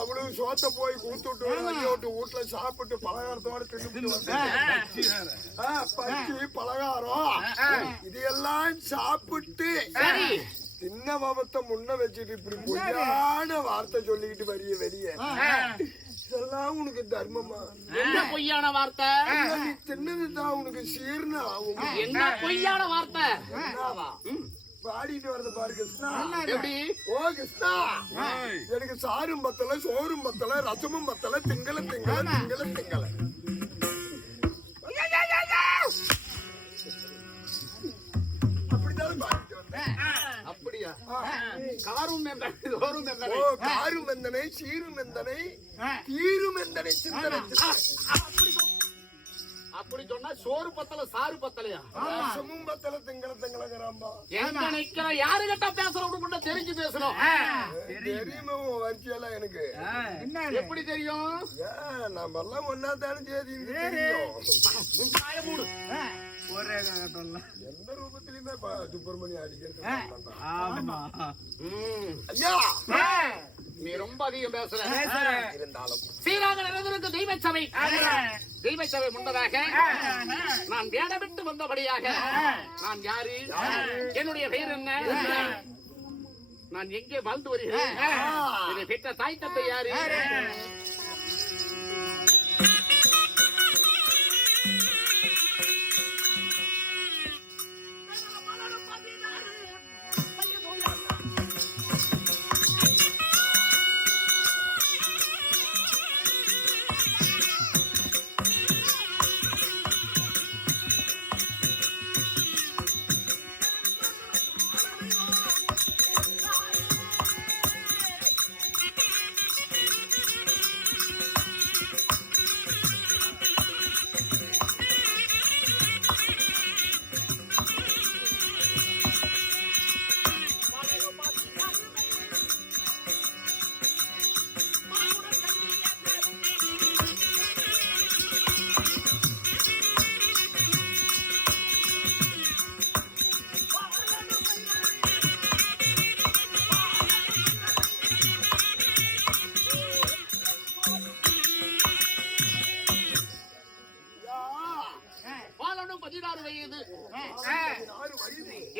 அவ்வளவு சோத்த போய் கூத்துட்டு வீட்டுல சாப்பிட்டு பலகாரத்தோட தின்னு பச்சி பலகாரம் இது எல்லாம் சாப்பிட்டு சின்ன பாபத்தை முன்ன வச்சுட்டு இப்படி பொய்யான வார்த்தை சொல்லிக்கிட்டு வரிய வெளிய இதெல்லாம் உனக்கு தர்மமா? என்ன பொய்யான வார்த்தை? நீ தின்னதுதான் உனக்கு சீர்னா என்ன பொய்யான வார்த்தை? பாடிட்டு வரத பாரு கிருஷ்ணா. எப்படி? ஓ கிருஷ்ணா, எனக்கு சாரும் பத்தல, சோறும் பத்தல, ரசமும் பத்தல, திங்கள திங்கள திங்கள திங்கள. அப்படிதான் பாடிட்டு வந்தேன். அப்படியா? காரும் காரும் எந்தனை, சீரும் எந்தனை, தீரும் எந்தனை சிந்தனை. அப்படி சொன்னா சோறு பத்தல சாறு பத்தலையா? ரசமும் பத்தல திங்கள திங்களங்கிறாம்பா. எங்க நிக்கிற யாரு கிட்ட பேசுறவங்க தெரிஞ்சு பேசணும். தெரியுமா வரிசையெல்லாம் எனக்கு எப்படி தெரியும்? நம்ம எல்லாம் ஒன்னா தானே தெரியும். எந்த ரூபத்திலுமே சுப்பிரமணியம் அடிக்கிறது. ஐயா நீ ரொம்ப அதிகம் பேசுற. இருந்தாலும் சீராக நிறைந்திருக்கும் தெய்வ சபை, தெய்வ சபை முன்னதாக நான் வேடமிட்டு வந்தபடியாக நான் யாரு, என்னுடைய பெயர் என்ன, நான் எங்கே வாழ்ந்து வருகிறேன், இதை பெற்ற தாய் தந்தை யாரு,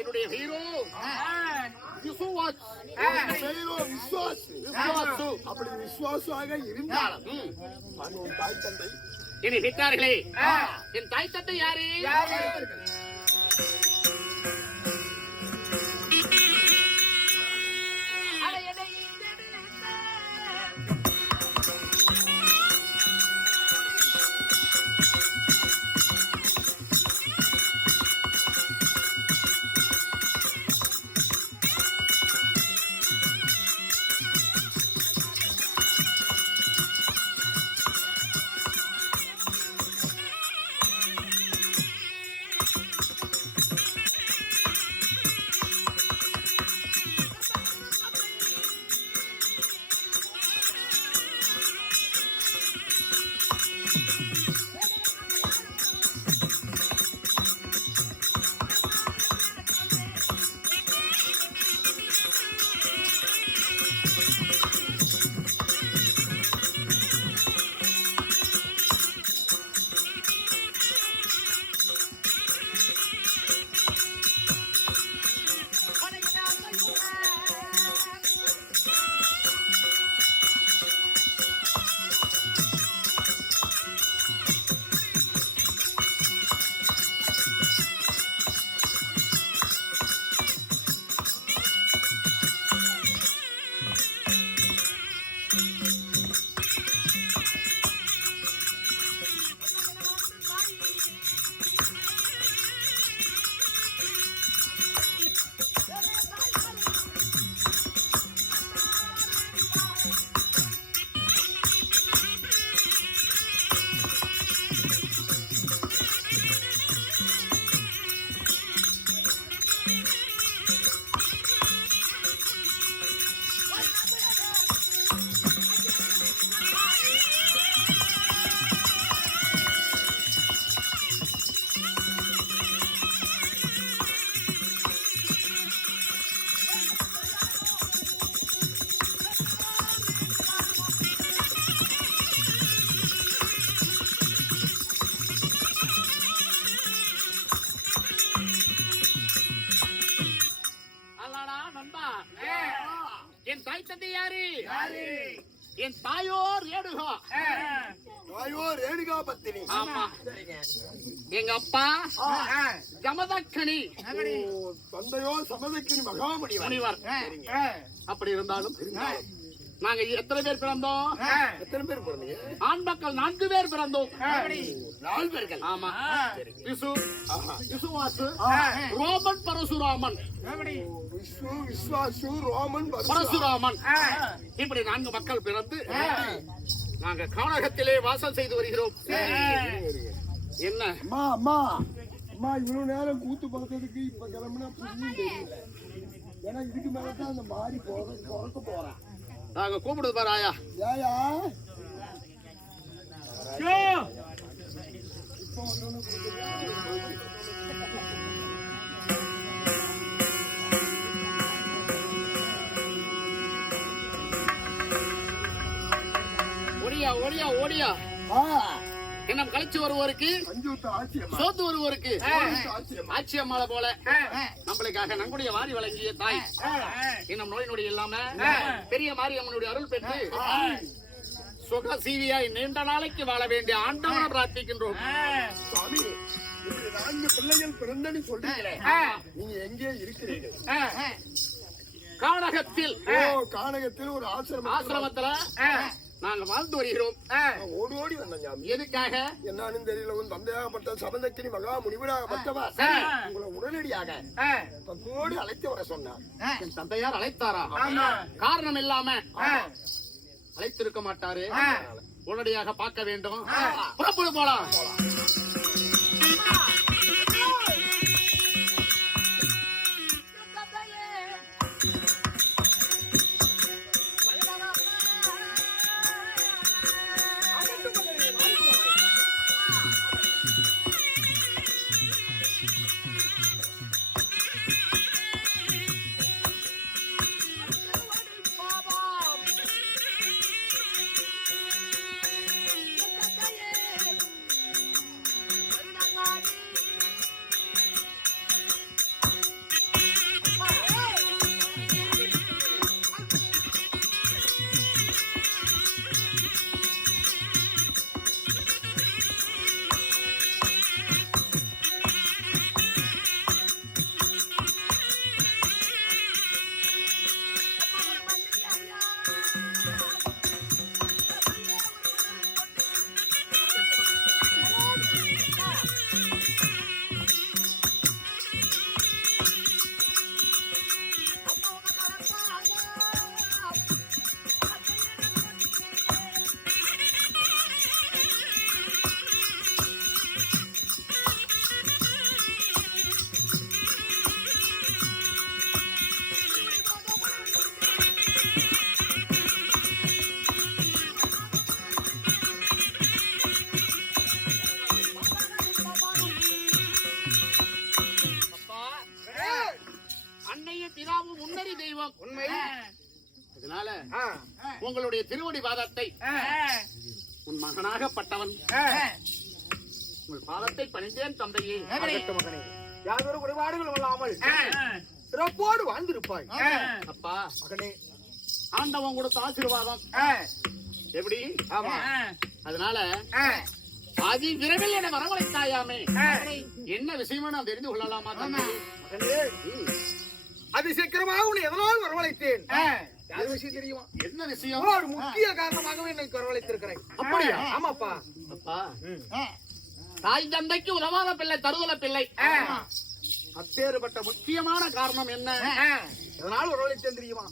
என்னுடைய ஹீரோ அப்படி விசுவாசமாக இருந்தாலும் தாய் தந்தை என்னை விட்டார்களே, என் தாய் தந்தை யாரு? என் தாயோ ரேணுகா. தாயோ ரேணுகா பத்தினி. ஆமா. எங்க அப்பா ஜமதக்கணி. தந்தையோ சமதக்கினி முனிவர். அப்படி இருந்தாலும் நாங்க எத்தனை பேர் பிறந்தோம்? எத்தனை பேர் பிறந்தீங்க? ஆண் மக்கள் 4 பேர் பிறந்தோம். 4 பேர்கள். ஆமா. விசுவாசு, ரோமன், பரசுராமன். விஷ்ணு, விஸ்வாசு, ரோமன், பரசுராமன். இப்படி 4 மக்கள் பிறந்து நாங்க கானகத்திலே வாசம் செய்து வருகிறோம். என்ன அம்மா அம்மா அம்மா இவ்வளவு நேரம் கூத்து பார்த்ததுக்கு இப்ப கிளம்புனா புண்ணியம் தெரியல. ஏன்னா இதுக்கு மேலதான் அந்த மாறி பிறக்க போறான். நாங்க கூப்பிடுது பாரு ஆயா. ஏயா ஓடியா ஓடியா ஓடியா. இன்னும் கழிச்சு வருவோருக்கு சோத்து வருவோருக்கு ஆட்சியம்மாளை போல நம்மளுக்காக நம்முடைய வாரி வழங்கிய தாய் இன்னும் நோய் நொடி இல்லாம பெரிய மாரியம்மனுடைய அருள் பெற்று சுக சீவியாய் நீண்ட நாளைக்கு வாழ வேண்டிய ஆண்டவனை பிரார்த்திக்கின்றோம். சுவாமி, 4 பிள்ளைகள் பிறந்தன்னு சொல்றீங்களே, நீங்க எங்கே இருக்கிறீர்கள்? கானகத்தில். கானகத்தில் ஒரு ஆசிரமத்துல நாங்க வாழ்ந்து வருகிறோம். ஓடி ஓடி வந்தோம். எதுக்காக என்னன்னு தெரியல. உன் தந்தையாகப்பட்ட சபதக்கினி மகா முனிவராகப்பட்டவர் உங்களை உடனடியாக தன்னோடு அழைத்து வர சொன்னார். என் தந்தையார் அழைத்தாரா? காரணம் இல்லாம அழைத்திருக்க மாட்டாரு. உடனடியாக பார்க்க வேண்டும். புறப்படு போலாம். உண்மை. அதனால உங்களுடைய திருவடி பாதத்தை உன் மகனாகப்பட்டவன் உங்கள் பாதத்தை பணிந்தேன் தந்தையே. மகனே, யாதொரு குறைபாடுகளும் இல்லாமல் சிறப்போடு வாழ்ந்திருப்பாய். அப்பா மகனே, ஆண்டவன் கொடுத்த ஆசீர்வாதம் எப்படி? ஆமா. அதனால அதி விரைவில் என வரவழைத்தாயாமே, என்ன விஷயமா நான் தெரிந்து கொள்ளலாமா தம்பி? அது சீக்கிரமாக உன்னை எதனால் வரவழைத்தேன்? விஷயம் தெரியுமா? என்ன விஷயம்? ஒரு முக்கிய காரணமாகவே என்னை வரவழைத்திருக்கிறேன். அப்படியா? ஆமாப்பா. அப்பா, தாய் தந்தைக்கு உதவாத பிள்ளை தருதல பிள்ளை, அப்பேறுபட்ட முக்கியமான காரணம் என்ன? எதனால் வரவழைத்தேன் தெரியுமா?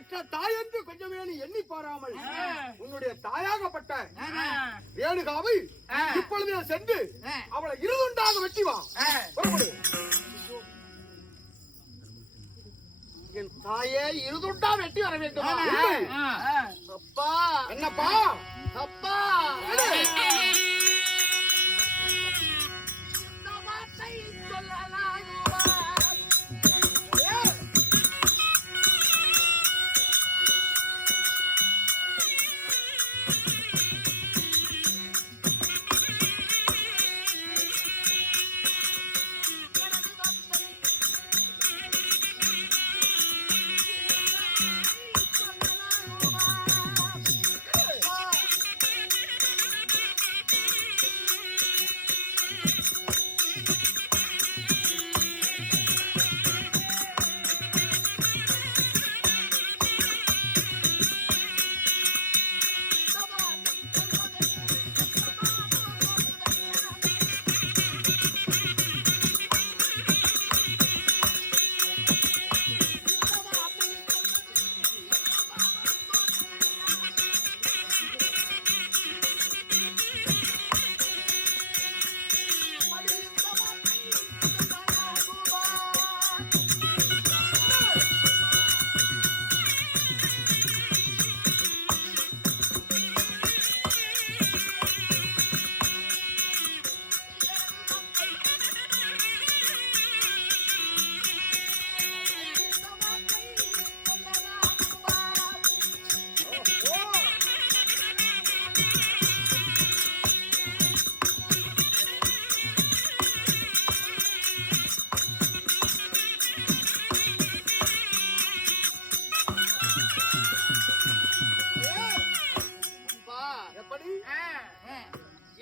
பெற்ற தாய் என்று கொஞ்சமே நீ எண்ணி பாராமல் உன்னுடைய தாயாகப்பட்ட ரேணுகாவை இப்பொழுதே சென்று அவளை இருதுண்டாக வெட்டி வா. புறப்படு. என் தாயே இருதுண்டா வெட்டி வர வேண்டுமா? அப்பா என்னப்பா? அப்பா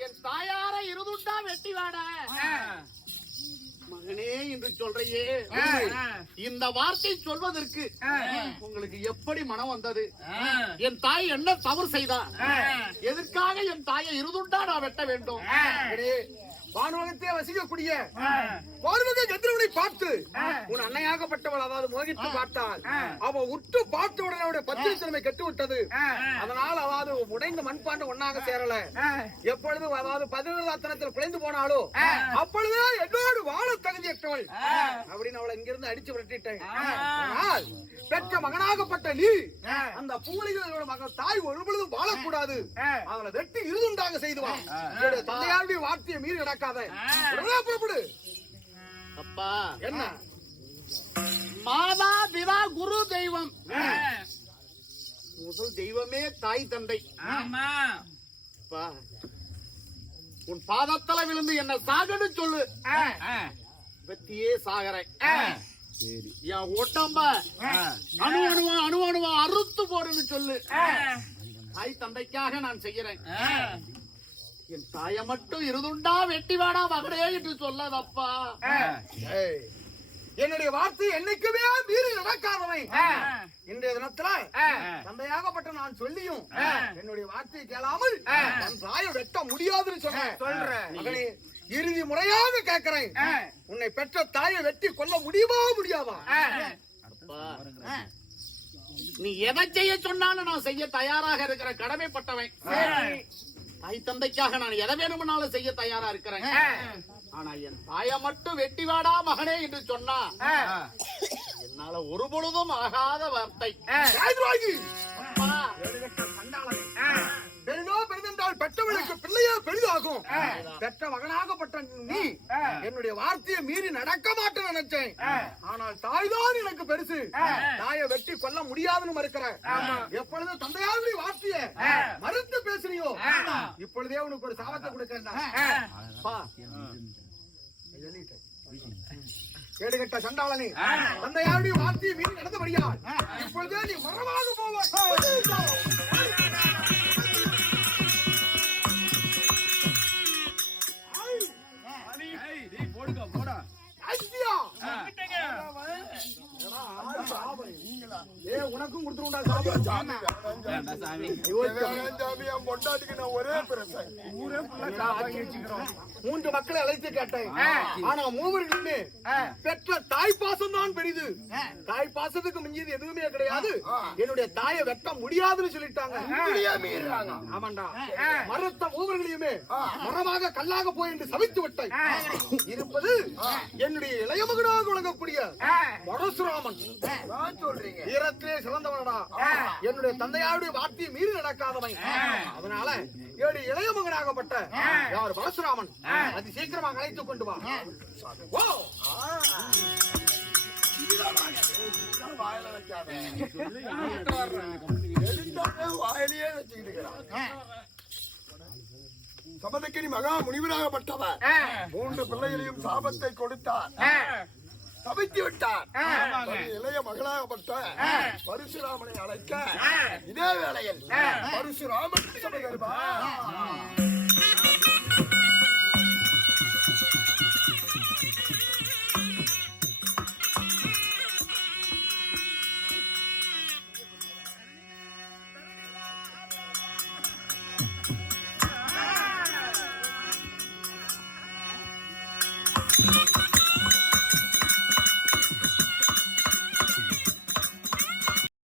என் தாயார இருதுண்டா வெட்டி வாட மகனே என்று சொல்றையே. இந்த வார்த்தை சொல்வதற்கு உங்களுக்கு எப்படி மனம் வந்தது? என் தாய் என்ன தவறு செய்தா? எதற்காக என் தாயை இருதுண்டா நான் வெட்ட வேண்டும்? வானுலகத்தை வசிக்கக்கூடிய பார்வக சந்திரனை பார்த்து உன் அன்னையாகப்பட்டவள் அதாவது மோகித்து பார்த்தாள். அவ உற்று பார்த்த உடனே அவருடைய பத்திரி திறமை கெட்டு விட்டது. அதனால் அதாவது உடைந்த மண்பாண்டம் ஒன்னாக சேரல. எப்பொழுது அதாவது 11 ரத்தனத்தில் குலைந்து போனாலோ அப்பொழுதே என்னோடு வாழ தகுதியற்றவள் அப்படின்னு அவளை இங்கிருந்து அடிச்சு விரட்டிட்டேன். ஆனால் பெற்ற மகனாகப்பட்ட நீ அந்த பூலிகளோட மகன் தாய் ஒரு பொழுதும் வாழக்கூடாது. அவளை வெட்டி இருதுண்டாக செய்துவான். தந்தையாருடைய வார்த்தையை மீறி நடக்காத. புறப்படு. அப்பா என்ன? மாதா பிதா குரு தெய்வம். முதல் தெய்வமே தாய் தந்தை. அப்பா உன் பாதத்தல விழுந்து என்ன சாகன்னு சொல்லு. வெத்தியே சாகறேன். என் உடம்ப அணு அணுவா அறுத்து போடுன்னு சொல்லு. தாய் தந்தைக்காக நான் செய்யறேன். என் தாயை மட்டும் இருதுண்டா வெட்டி வாடா மகனே என்று சொல்லாதப்பா. என்னுடைய வார்த்தை என்னைக்குமே மீறி நடக்காதவை. இன்றைய தினத்துல தந்தையாகப்பட்ட நான் சொல்லியும் என்னுடைய வார்த்தையை கேளாமல் என் தாயை வெட்ட முடியாதுன்னு சொல்றேன். மகனே இறுதி முறையாக கேட்கிறேன். உன்னை பெற்ற தாயை வெட்டி கொல்ல முடியுமா முடியாதா? நீ எதை செய்ய சொன்னாலும் நான் செய்ய தயாராக இருக்கிற கடமைப்பட்டவன். தாய் தந்தைக்காக நான் எதை வேணும்னாலும் செய்ய தயாரா இருக்கிறேன். ஆனா என் தாயை மட்டும் வெட்டி வாடா மகனே என்று சொன்னா என்னால ஒரு பொழுதும் ஆகாத வார்த்தை. பெரிதோ பெரிதென்றால் பெற்றவளுக்கு பிள்ளையே பெரிதாகும். பெற்ற மகனாகப்பட்ட நீ என்னுடைய வார்த்தையை மீறி நடக்க மாட்டேன்னு நினைச்சேன். ஆனால் தாய்தான் எனக்கு பெருசு. தாயை வெட்டி கொல்ல முடியாதுன்னு மறுக்கிற. எப்பொழுது தந்தையாருடைய வார்த்தையை மறுத்து பேசுறியோ இப்பொழுதே உனக்கு ஒரு சாபத்தை கொடுக்கிறேன். கேடுகட்ட சண்டாளனே, தந்தையாருடைய வார்த்தையை மீறி நடந்தபடியால் இப்பொழுதே நீ மரமாக போவாய். உனக்கும் கொடுத்துருண்டா பொண்டாட்டிக்கு நான் ஒரே பிரச்சனை. மூன்று மக்களை அழைத்து கேட்டேன். ஆனா மூவர்களுமே பெற்ற தாய் பாசம் தான் பெரிது. தாய் பாசத்துக்கு மிஞ்சியது எதுவுமே கிடையாது. கிடையாது. என்னுடைய தாயை வெட்ட முடியாதுன்னு சொல்லிட்டாங்க. மீறாங்க. ஆமாண்டா, மரத்த மூவர்களையுமே மரமாக கல்லாக போய் என்று சபித்து விட்டாய். இருப்பது என்னுடைய இளைய மகனாக விளங்கக்கூடிய பரசுராமன். சொல்றீங்க வீரத்திலே சிறந்தவனடா. என்னுடைய தந்தையாருடைய வார்த்தையை மீறி நடக்காதவன். அதனால என்னுடைய இளைய மகனாகப்பட்ட யார் பரசுராமன் அதி சீக்கிரமாக அழைத்துக் கொண்டு வா. ஓ வாயில வைக்காத, வாயிலேயே வச்சுக்கிட்டு இருக்கிறான். சபதக்கினி மகா முனிவராகப்பட்டவர் 3 பிள்ளைகளையும் சாபத்தை கொடுத்தார், சபித்து விட்டார். இளைய மகளாகப்பட்ட பரசுராமனை அழைக்க இதே வேளையில் பரசுராமன் சபை வருவா.